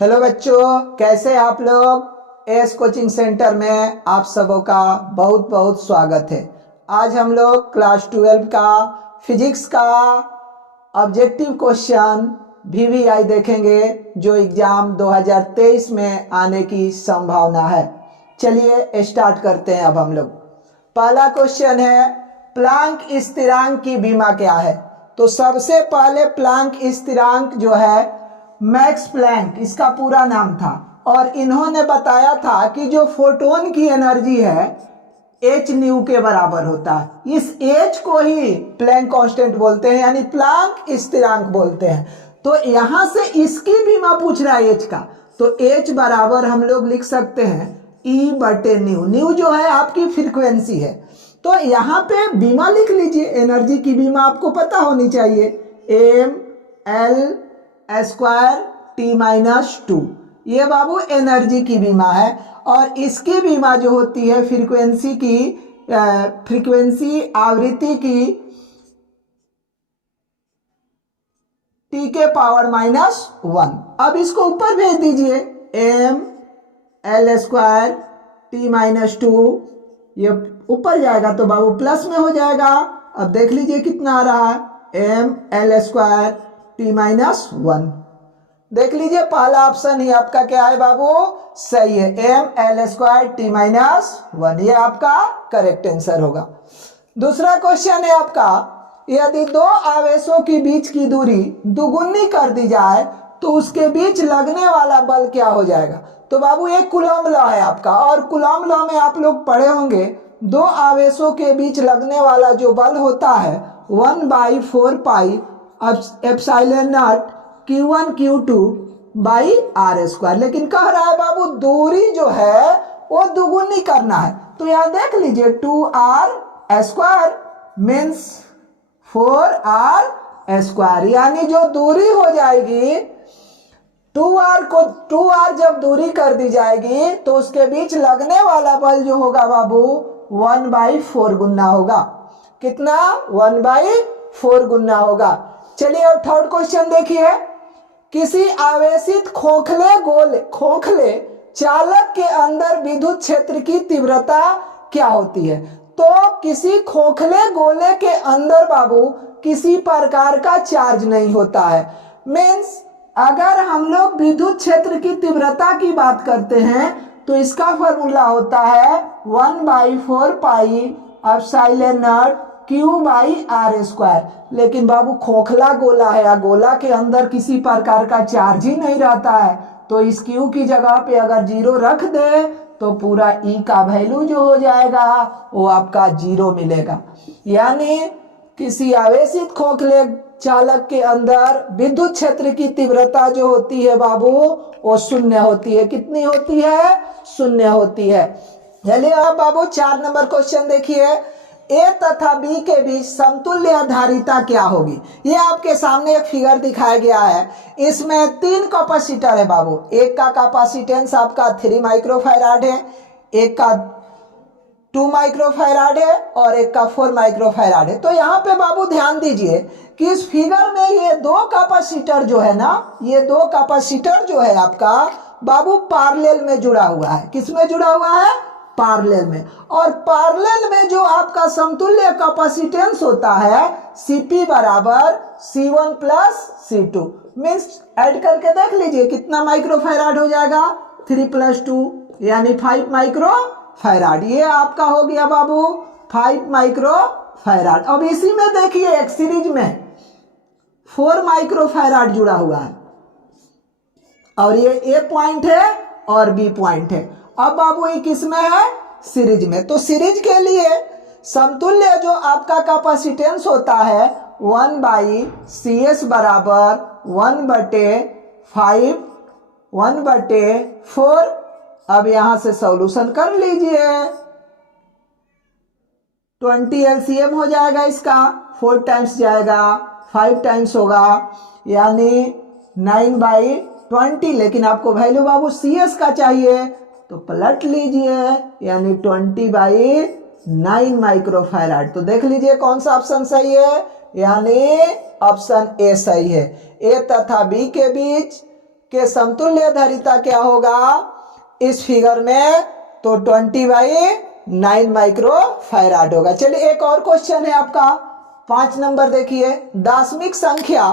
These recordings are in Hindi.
हेलो बच्चों, कैसे हैं आप लोग। एस कोचिंग सेंटर में आप सबों का बहुत बहुत स्वागत है। आज हम लोग क्लास 12 का फिजिक्स का ऑब्जेक्टिव क्वेश्चन VVI देखेंगे जो एग्जाम 2023 में आने की संभावना है। चलिए स्टार्ट करते हैं। अब हम लोग पहला क्वेश्चन है, प्लांक स्थिरांक की विमा क्या है। तो सबसे पहले प्लांक स्थिरांक जो है मैक्स प्लैंक इसका पूरा नाम था, और इन्होंने बताया था कि जो फोटोन की एनर्जी है h न्यू के बराबर होता है। इस h को ही प्लैंक कांस्टेंट बोलते हैं, यानी प्लांक स्थिरांक बोलते हैं। तो यहां से इसकी बीमा पूछ रहा है h का, तो h बराबर हम लोग लिख सकते हैं E बटे न्यू। न्यू जो है आपकी फ्रीक्वेंसी है, तो यहाँ पे बीमा लिख लीजिए। एनर्जी की बीमा आपको पता होनी चाहिए, mL² T-2। ये बाबू एनर्जी की बीमा है, और इसकी बीमा जो होती है फ्रीक्वेंसी आवृत्ति की T के पावर -1। अब इसको ऊपर भेज दीजिए, mL² T-2। ये ऊपर जाएगा तो बाबू प्लस में हो जाएगा। अब देख लीजिए कितना आ रहा है, mL² T-1। देख लीजिए पहला ऑप्शन ही आपका क्या है बाबू, सही है, mL² T-1। ये आपका करेक्ट आंसर होगा। दूसरा क्वेश्चन है आपका, यदि दो आवेशों के बीच की दूरी दुगुनी कर दी जाए तो उसके बीच लगने वाला बल क्या हो जाएगा। तो बाबू एक कूलॉम लॉ है आपका, और कूलॉम लॉ में आप लोग पढ़े होंगे, दो आवेशों के बीच लगने वाला जो बल होता है 1/4 pi epsilon not Q1 Q2 by R²। लेकिन कह रहा है बाबू दूरी जो है वो दुगुनी करना है, तो यहां देख लीजिए 2R² मीन्स 4R², यानी जो दूरी हो जाएगी 2R जब दूरी कर दी जाएगी तो उसके बीच लगने वाला बल जो होगा बाबू 1/4 गुना होगा। कितना, 1/4 गुना होगा। चलिए अब थर्ड क्वेश्चन देखिए, किसी आवेशित खोखले चालक के अंदर विद्युत क्षेत्र की तीव्रता क्या होती है। तो किसी खोखले गोले के अंदर बाबू किसी प्रकार का चार्ज नहीं होता है। मीन्स अगर हम लोग विद्युत क्षेत्र की तीव्रता की बात करते हैं तो इसका फॉर्मूला होता है 1/4 पाई एप्सिलॉन नॉट Q/R²। लेकिन बाबू खोखला गोला है, या गोला के अंदर किसी प्रकार का चार्ज ही नहीं रहता है, तो इस Q की जगह पे अगर 0 रख दे तो पूरा E का वैल्यू जो हो जाएगा वो आपका 0 मिलेगा। यानी किसी आवेशित खोखले चालक के अंदर विद्युत क्षेत्र की तीव्रता जो होती है बाबू वो 0 होती है। कितनी होती है, 0 होती है। चलिए अब बाबू 4 नंबर क्वेश्चन देखिए, ए तथा बी के बीच समतुल्य धारिता क्या होगी। ये आपके सामने एक फिगर दिखाया गया है, इसमें 3 कैपेसिटर है बाबू। एक का कैपेसिटेंस आपका 3 माइक्रोफैराड है, एक का 2 माइक्रोफैराड है, और एक का 4 माइक्रोफैराड है। तो यहाँ पे बाबू ध्यान दीजिए कि इस फिगर में ये 2 कैपेसिटर जो है ना, ये 2 कैपेसिटर जो है आपका बाबू पैरेलल में जुड़ा हुआ है। किस में जुड़ा हुआ है, पैरेलल में। और पैरेलल में जो आपका समतुल्य कैपेसिटेंस होता है Cp बराबर C1 plus C2। Means add करके देख लीजिए कितना माइक्रोफैराड हो जाएगा, 3 + 2 यानी 5 माइक्रोफैराड। ये आपका हो गया बाबू 5 माइक्रोफैराड। अब इसी में देखिए एक सीरीज में 4 माइक्रोफैराड जुड़ा हुआ है, और ये A पॉइंट है और B पॉइंट है। अब बाबू ये किस में है, सीरीज में। तो सीरीज के लिए समतुल्य जो आपका कैपेसिटेंस होता है 1/CS बराबर 1/5 1/4। अब यहां से सॉल्यूशन कर लीजिए, 20 LCM हो जाएगा इसका, 4 टाइम्स जाएगा, 5 टाइम्स होगा, यानी 9/20। लेकिन आपको वैल्यू बाबू CS का चाहिए तो पलट लीजिए, यानी 20/9 माइक्रोफैराड। तो देख लीजिए कौन सा ऑप्शन सही है, यानी ऑप्शन ए सही है। ए तथा बी के बीच के समतुल्य धारिता क्या होगा इस फिगर में, तो 20/9 माइक्रो फैराड होगा। चलिए एक और क्वेश्चन है आपका 5 नंबर देखिए, दशमिक संख्या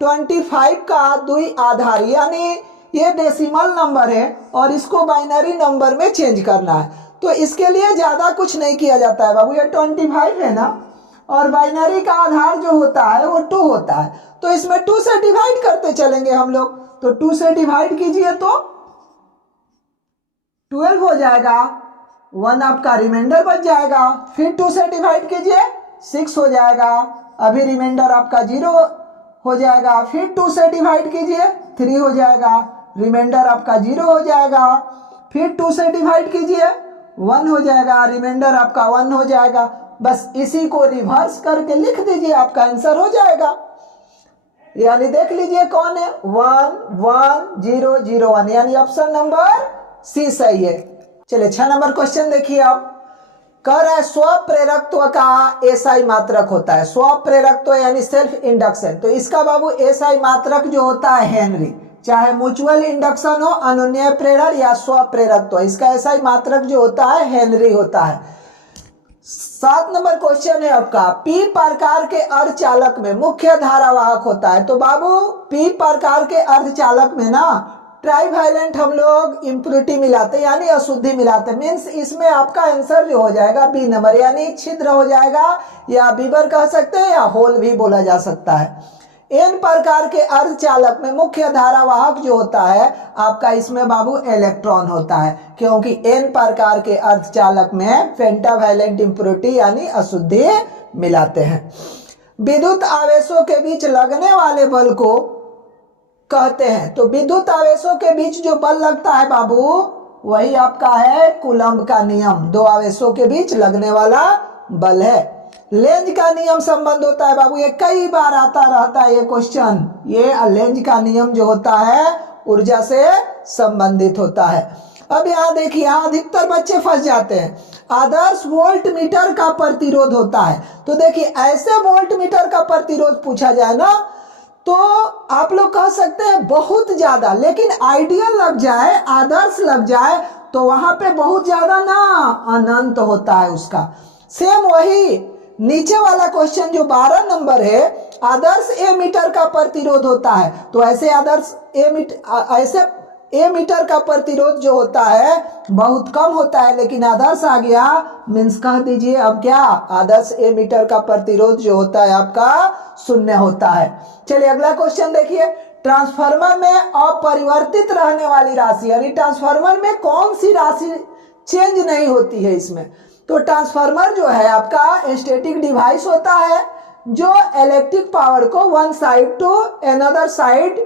25 का द्वि आधार, यानी ये डेसिमल नंबर है और इसको बाइनरी नंबर में चेंज करना है। तो इसके लिए ज्यादा कुछ नहीं किया जाता है बाबू, ये 25 है ना, और बाइनरी का आधार जो होता है वो 2 होता है, तो इसमें 2 से डिवाइड करते चलेंगे हम लोग। तो 2 से डिवाइड कीजिए तो 12 हो जाएगा, 1 आपका रिमाइंडर बच जाएगा, फिर 2 से डिवाइड कीजिए 6 हो जाएगा, अभी रिमाइंडर आपका 0 हो जाएगा, फिर 2 से डिवाइड कीजिए 3 हो जाएगा, रिमाइंडर आपका 0 हो जाएगा, फिर 2 से डिवाइड कीजिए 1 हो जाएगा, रिमाइंडर आपका 1 हो जाएगा। बस इसी को रिवर्स करके लिख दीजिए, आपका आंसर हो जाएगा। यानी देख लीजिए कौन है, 1 1 0 0 1, यानी ऑप्शन नंबर सी सही है। चलिए 6 नंबर क्वेश्चन देखिए आप, कह रहा है स्वप्रेरकत्व का एसआई मात्रक होता है। स्वप्रेरकत्व यानी सेल्फ इंडक्शन, तो इसका बाबू एसआई मात्रक जो होता है हेनरी, चाहे म्यूचुअल इंडक्शन हो, अनुन्वय प्रेरण या स्वप्रेरकत्व, इसका एसआई मात्रक जो होता है हेनरी होता है। 7 नंबर क्वेश्चन है आपका, पी प्रकार के अर्धचालक में मुख्य धारावाहक होता है। तो बाबू पी प्रकार के अर्धचालक में ना ट्राइवैलेंट हम लोग इम्प्योरिटी मिलाते हैं, यानी अशुद्धि मिलाते हैं, मीन्स इसमें आपका आंसर जो हो जाएगा बी नंबर, यानी छिद्र हो जाएगा, या बीबर कह सकते हैं या होल भी बोला जा सकता है। एन प्रकार के अर्धचालक में मुख्य धारावाहक जो होता है आपका, इसमें बाबू इलेक्ट्रॉन होता है, क्योंकि एन प्रकार के अर्धचालक में पेंटावैलेंट इम्प्योरिटी यानी अशुद्धि मिलाते हैं। विद्युत आवेशों के बीच लगने वाले बल को कहते हैं। तो विद्युत आवेशों के बीच जो बल लगता है बाबू, वही आपका है कूलम्ब का नियम, दो आवेशों के बीच लगने वाला बल है। लेंज का नियम संबंध होता है बाबू, ये कई बार आता रहता है ये क्वेश्चन, ये लेंज का नियम जो होता है ऊर्जा से संबंधित होता है। अब यहाँ देखिए, यहाँ अधिकतर बच्चे फंस जाते हैं, आदर्श वोल्ट मीटर का प्रतिरोध होता है। तो देखिए ऐसे वोल्ट मीटर का प्रतिरोध पूछा जाए ना, तो आप लोग कह सकते हैं बहुत ज्यादा, लेकिन आइडियल लग जाए, आदर्श लग जाए, तो वहां पे बहुत ज्यादा ना अनंत होता है उसका। सेम वही नीचे वाला क्वेश्चन जो 12 नंबर है, आदर्श ए मीटर का प्रतिरोध होता है, तो ऐसे आदर्श ए मीटर का प्रतिरोध जो होता है बहुत कम होता है, लेकिन आदर्श आ गया मीन्स कह दीजिए अब क्या, आदर्श ए मीटर का प्रतिरोध जो होता है आपका 0 होता है। चलिए अगला क्वेश्चन देखिए, ट्रांसफार्मर में अपरिवर्तित रहने वाली राशि, यानी ट्रांसफार्मर में कौन सी राशि चेंज नहीं होती है इसमें। तो ट्रांसफार्मर जो है आपका स्टैटिक डिवाइस होता है जो इलेक्ट्रिक पावर को one side to another side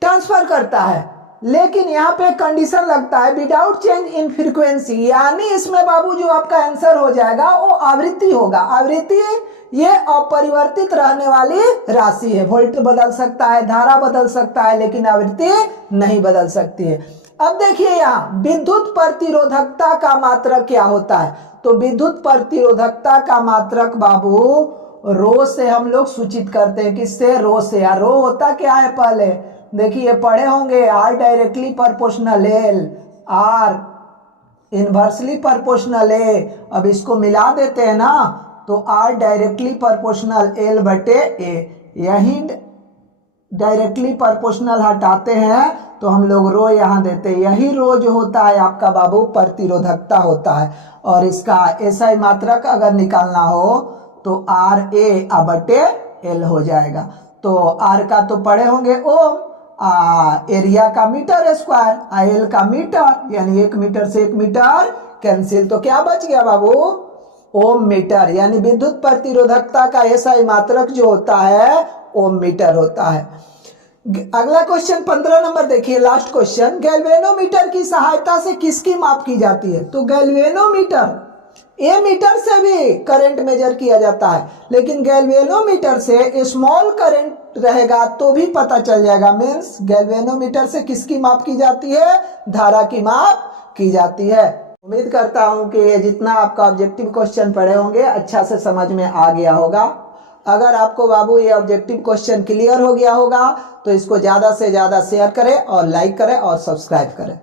transfer करता है, लेकिन यहाँ पे कंडीशन लगता है विदाउट चेंज इन फ्रीक्वेंसी, यानी इसमें बाबू जो आपका आंसर हो जाएगा वो आवृत्ति होगा। आवृत्ति ये अपरिवर्तित रहने वाली राशि है, वोल्ट बदल सकता है, धारा बदल सकता है, लेकिन आवृत्ति नहीं बदल सकती है। अब देखिए यहाँ विद्युत प्रतिरोधकता का मात्रक क्या होता है। तो विद्युत प्रतिरोधकता का मात्रक बाबू रो से हम लोग सूचित करते हैं, किससे, रो से। या रो होता क्या है, पहले देखिए पढ़े होंगे, R directly proportional L, R inversely proportional A. अब इसको मिला देते हैं ना, तो आर डायरेक्टली प्रोपोर्शनल एल बटे ए, यही डायरेक्टली प्रोपोर्शनल हटाते हैं तो हम लोग रो यहाँ देते हैं, यही रो जो होता है आपका बाबू प्रतिरोधकता होता है। और इसका एसआई मात्रक अगर निकालना हो तो आर ए बटे एल हो जाएगा। तो आर का तो पढ़े होंगे ओम, एरिया का मीटर स्क्वायर, एल का मीटर, यानी 1 मीटर से 1 मीटर कैंसिल, तो क्या बच गया बाबू, ओम मीटर। यानी विद्युत प्रतिरोधकता का एसआई मात्रक जो होता है ओम मीटर होता है। अगला क्वेश्चन 15 नंबर देखिए, लास्ट क्वेश्चन, गैल्वेनोमीटर की सहायता से किसकी माप की जाती है। तो गैल्वेनोमीटर ए मीटर से भी करंट मेजर किया जाता है, लेकिन गैल्वेनोमीटर से स्मॉल करंट रहेगा तो भी पता चल जाएगा। मीन्स गैल्वेनोमीटर से किसकी माप की जाती है, धारा की माप की जाती है। उम्मीद करता हूं कि ये जितना आपका ऑब्जेक्टिव क्वेश्चन पढ़े होंगे अच्छा से समझ में आ गया होगा। अगर आपको बाबू ये ऑब्जेक्टिव क्वेश्चन क्लियर हो गया होगा तो इसको ज़्यादा से ज़्यादा शेयर करें और लाइक करें और सब्सक्राइब करें।